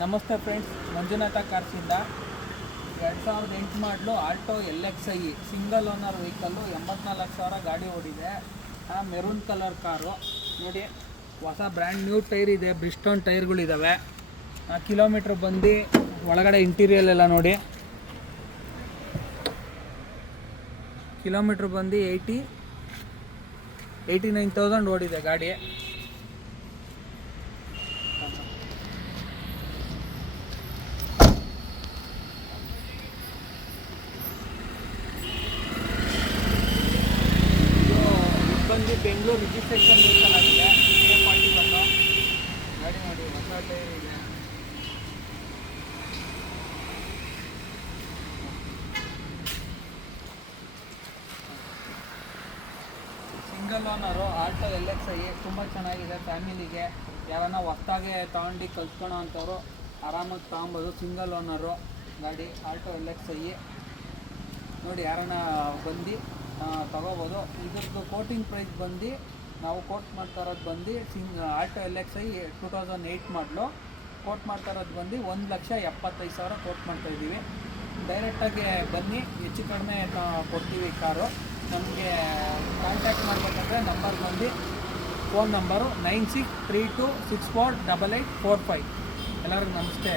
ನಮಸ್ತೆ ಫ್ರೆಂಡ್ಸ್, ಮಂಜುನಾಥ ಕಾರ್ಸಿಂದ 2008 ಮಾಡಲು Alto LXi single owner vehicle. 84,000 ಗಾಡಿ ಓಡಿದೆ. ಮೆರೂನ್ ಕಲರ್ ಕಾರು ನೋಡಿ. ಹೊಸ ಬ್ರ್ಯಾಂಡ್ ನ್ಯೂ ಟೈರ್ ಇದೆ, ಬ್ರಿಸ್ಟೋನ್ ಟೈರ್ಗಳಿದ್ದಾವೆ. ಕಿಲೋಮೀಟ್ರ್ ಬಂದು ಒಳಗಡೆ ಇಂಟೀರಿಯಲ್ ಎಲ್ಲ ನೋಡಿ. ಕಿಲೋಮೀಟ್ರ್ ಬಂದು 89,000 ಓಡಿದೆ ಗಾಡಿ. ಬಂದು ಬೆಂಗಳೂರು ರಿಜಿಸ್ಟ್ರೇಷನ್ ವೆಹಿಕಲ್ ಆಗಿದೆ. A41 ಗಾಡಿ ನೋಡಿ, ಹೊಸ ಟೈರ್ ಇದೆ. ಸಿಂಗಲ್ ಓನರು ಆಲ್ಟೋ LXi ತುಂಬ ಚೆನ್ನಾಗಿದೆ. ಫ್ಯಾಮಿಲಿಗೆ ಯಾರನ್ನ ಹೊಸ್ದಾಗೆ ತೊಗೊಂಡು ಕಲ್ತ್ಕೊಳ್ಳೋ ಅಂಥವ್ರು ಆರಾಮಾಗಿ ತೊಗೊಬೋದು. ಸಿಂಗಲ್ ಓನರು ಗಾಡಿ ಆಲ್ಟೋ LXi ನೋಡಿ, ಯಾರನ್ನ ಬಂದು ತೊಗೋಬೋದು. ಇದ್ರದ್ದು ಕೋಟಿಂಗ್ ಪ್ರೈಸ್ ಬಂದು ನಾವು ಕೋಟ್ ಮಾಡ್ತಾ ಇರೋದು ಬಂದು ಆಲ್ಟೋ LXi 2008 ಮಾಡಲು ಕೋಟ್ ಮಾಡ್ತಾ ಇರೋದು ಬಂದು 1,75,000 ಕೋಟ್ ಮಾಡ್ತಾಯಿದ್ದೀವಿ. ಡೈರೆಕ್ಟಾಗಿ ಬನ್ನಿ, ಹೆಚ್ಚು ಕಡಿಮೆ ಕೊಡ್ತೀವಿ ಕಾರು. ನಮಗೆ ಕಾಂಟ್ಯಾಕ್ಟ್ ಮಾಡಬೇಕಂದ್ರೆ ನಂಬರ್ ಬಂದು ಫೋನ್ ನಂಬರು 9632648845. ಎಲ್ಲರಿಗೂ ನಮಸ್ತೆ.